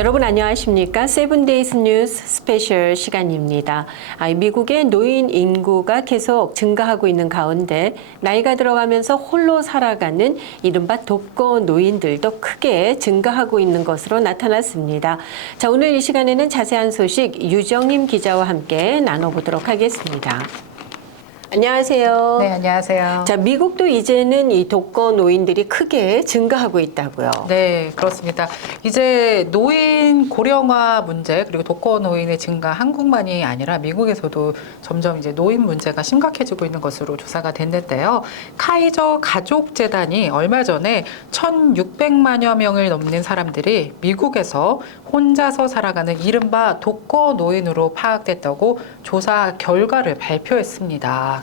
여러분 안녕하십니까? 세븐데이즈 뉴스 스페셜 시간입니다. 미국의 노인 인구가 계속 증가하고 있는 가운데 나이가 들어가면서 홀로 살아가는 이른바 독거 노인들도 크게 증가하고 있는 것으로 나타났습니다. 자, 오늘 이 시간에는 자세한 소식 유정임 기자와 함께 나눠보도록 하겠습니다. 안녕하세요. 네, 안녕하세요. 자, 미국도 이제는 이 독거 노인들이 크게 증가하고 있다고요. 네, 그렇습니다. 이제 노인 고령화 문제 그리고 독거 노인의 증가 한국만이 아니라 미국에서도 점점 이제 노인 문제가 심각해지고 있는 것으로 조사가 됐는데요. 카이저 가족재단이 얼마 전에 1,600만여 명을 넘는 사람들이 미국에서 혼자서 살아가는 이른바 독거 노인으로 파악됐다고 조사 결과를 발표했습니다.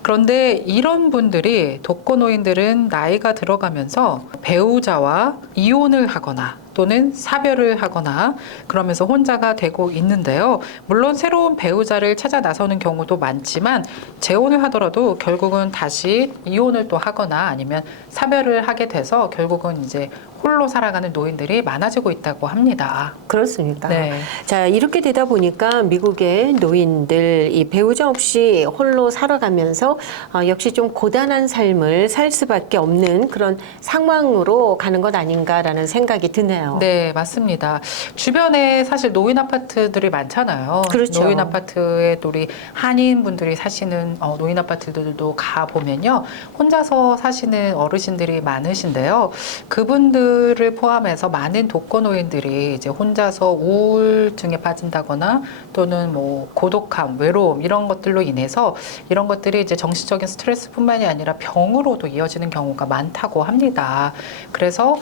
그런데 이런 분들이 독거 노인들은 나이가 들어가면서 배우자와 이혼을 하거나 또는 사별을 하거나 그러면서 혼자가 되고 있는데요. 물론 새로운 배우자를 찾아 나서는 경우도 많지만 재혼을 하더라도 결국은 다시 이혼을 또 하거나 아니면 사별을 하게 돼서 결국은 이제 홀로 살아가는 노인들이 많아지고 있다고 합니다. 그렇습니까? 네. 자, 이렇게 되다 보니까 미국의 노인들 이 배우자 없이 홀로 살아가면서 역시 좀 고단한 삶을 살 수밖에 없는 그런 상황으로 가는 것 아닌가라는 생각이 드네요. 네, 맞습니다. 주변에 사실 노인 아파트들이 많잖아요. 그렇죠. 노인 아파트에 우리 한인분들이 사시는 노인 아파트들도 가 보면요, 혼자서 사시는 어르신들이 많으신데요. 그분들을 포함해서 많은 독거 노인들이 이제 혼자서 우울증에 빠진다거나 또는 뭐 고독함, 외로움 이런 것들로 인해서 이런 것들이 이제 정신적인 스트레스뿐만이 아니라 병으로도 이어지는 경우가 많다고 합니다. 그래서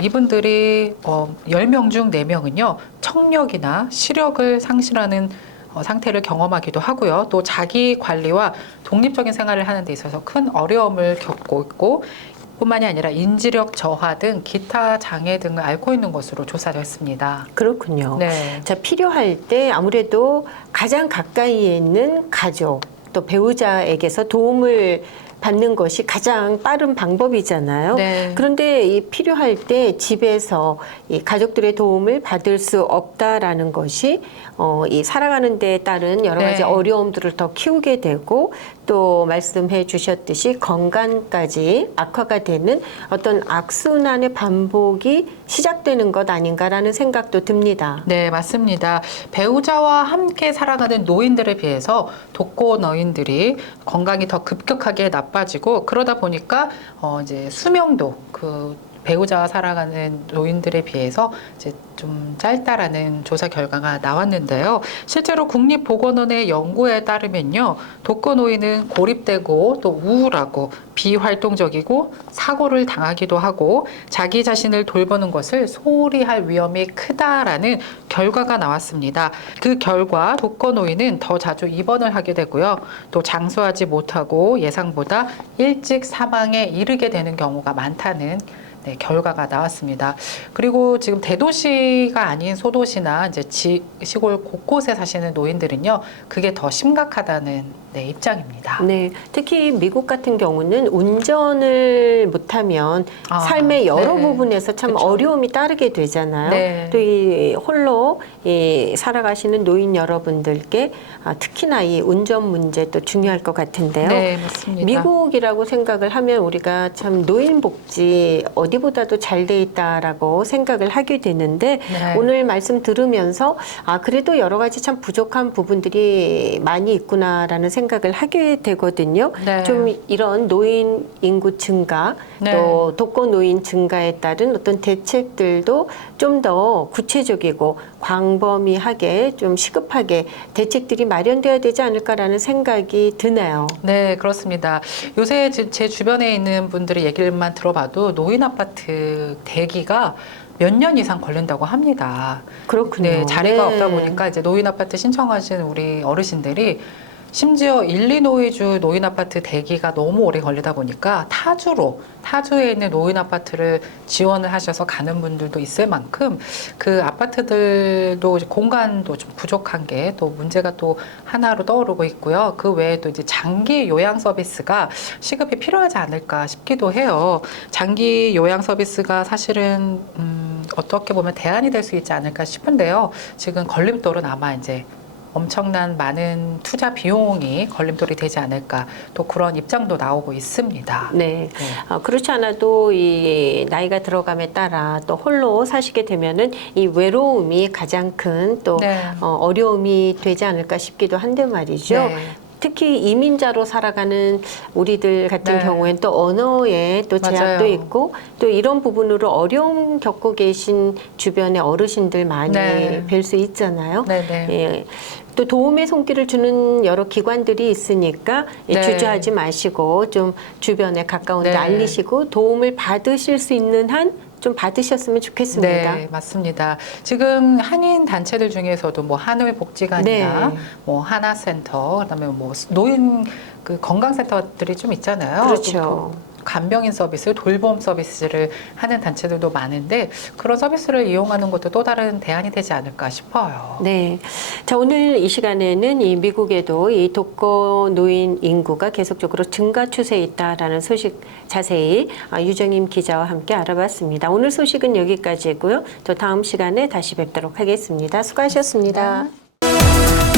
이분들이 10명 중 4명은요, 청력이나 시력을 상실하는 상태를 경험하기도 하고요. 또 자기 관리와 독립적인 생활을 하는 데 있어서 큰 어려움을 겪고 있고 뿐만이 아니라 인지력 저하 등 기타 장애 등을 앓고 있는 것으로 조사됐습니다. 그렇군요. 네. 자, 필요할 때 아무래도 가장 가까이에 있는 가족 또 배우자에게서 도움을 받는 것이 가장 빠른 방법이잖아요. 네. 그런데 이 필요할 때 집에서 이 가족들의 도움을 받을 수 없다라는 것이 이 살아가는 데에 따른 여러 가지 네. 어려움들을 더 키우게 되고 또 말씀해 주셨듯이 건강까지 악화가 되는 어떤 악순환의 반복이 시작되는 것 아닌가라는 생각도 듭니다. 네, 맞습니다. 배우자와 함께 살아가는 노인들에 비해서 독거 노인들이 건강이 더 급격하게 나빠지고 그러다 보니까 이제 수명도 배우자와 살아가는 노인들에 비해서 이제 좀 짧다라는 조사 결과가 나왔는데요. 실제로 국립보건원의 연구에 따르면요, 독거 노인은 고립되고 또 우울하고 비활동적이고 사고를 당하기도 하고 자기 자신을 돌보는 것을 소홀히 할 위험이 크다라는 결과가 나왔습니다. 그 결과 독거 노인은 더 자주 입원을 하게 되고요. 또 장수하지 못하고 예상보다 일찍 사망에 이르게 되는 경우가 많다는 결과가 나왔습니다. 그리고 지금 대도시가 아닌 소도시나 이제 시골 곳곳에 사시는 노인들은요, 그게 더 심각하다는 입장입니다. 네, 특히 미국 같은 경우는 운전을 못하면 삶의 여러 부분에서 참 그쵸. 어려움이 따르게 되잖아요. 네. 또 이 홀로 살아가시는 노인 여러분들께 특히나 이 운전 문제 또 중요할 것 같은데요. 네, 맞습니다. 미국이라고 생각을 하면 우리가 참 노인 복지 어디보다도 잘 돼 있다라고 생각을 하게 되는데 네. 오늘 말씀 들으면서 그래도 여러 가지 참 부족한 부분들이 많이 있구나라는 생각을 하게 되거든요. 네. 좀 이런 노인 인구 증가 네. 또 독거 노인 증가에 따른 어떤 대책들도 좀 더 구체적이고 광범위하게 좀 시급하게 대책들이 마련돼야 되지 않을까라는 생각이 드네요. 네, 그렇습니다. 요새 제 주변에 있는 분들의 얘기만 들어봐도 노인 아파트 대기가 몇 년 이상 걸린다고 합니다. 그렇군요. 네, 자리가 네. 없다 보니까 이제 노인 아파트 신청하신 우리 어르신들이 심지어 일리노이주 노인 아파트 대기가 너무 오래 걸리다 보니까 타주에 있는 노인 아파트를 지원을 하셔서 가는 분들도 있을 만큼 그 아파트들도 공간도 좀 부족한 게 또 문제가 또 하나로 떠오르고 있고요. 그 외에 또 이제 장기 요양 서비스가 시급히 필요하지 않을까 싶기도 해요. 장기 요양 서비스가 사실은 어떻게 보면 대안이 될 수 있지 않을까 싶은데요. 지금 걸림돌은 아마 이제 엄청난 많은 투자 비용이 걸림돌이 되지 않을까 또 그런 입장도 나오고 있습니다. 네. 그렇지 않아도 이 나이가 들어감에 따라 또 홀로 사시게 되면은 이 외로움이 가장 큰 또 네. 어려움이 되지 않을까 싶기도 한데 말이죠. 네. 특히 이민자로 살아가는 우리들 같은 네. 경우엔 또 언어에 또 제약도 맞아요. 있고 또 이런 부분으로 어려움 겪고 계신 주변의 어르신들 많이 네. 뵐 수 있잖아요. 네네. 예. 또 도움의 손길을 주는 여러 기관들이 있으니까 예, 네. 주저하지 마시고 좀 주변에 가까운 데 네. 알리시고 도움을 받으실 수 있는 한 좀 받으셨으면 좋겠습니다. 네, 맞습니다. 지금 한인 단체들 중에서도 뭐 한울 복지관이나 네. 뭐 하나센터, 그다음에 뭐 노인 그 건강센터들이 좀 있잖아요. 그렇죠. 그 간병인 서비스, 돌봄 서비스를 하는 단체들도 많은데 그런 서비스를 이용하는 것도 또 다른 대안이 되지 않을까 싶어요. 네. 자, 오늘 이 시간에는 이 미국에도 이 독거 노인 인구가 계속적으로 증가 추세에 있다라는 소식 자세히 유정임 기자와 함께 알아봤습니다. 오늘 소식은 여기까지고요. 또 다음 시간에 다시 뵙도록 하겠습니다. 수고하셨습니다. 네.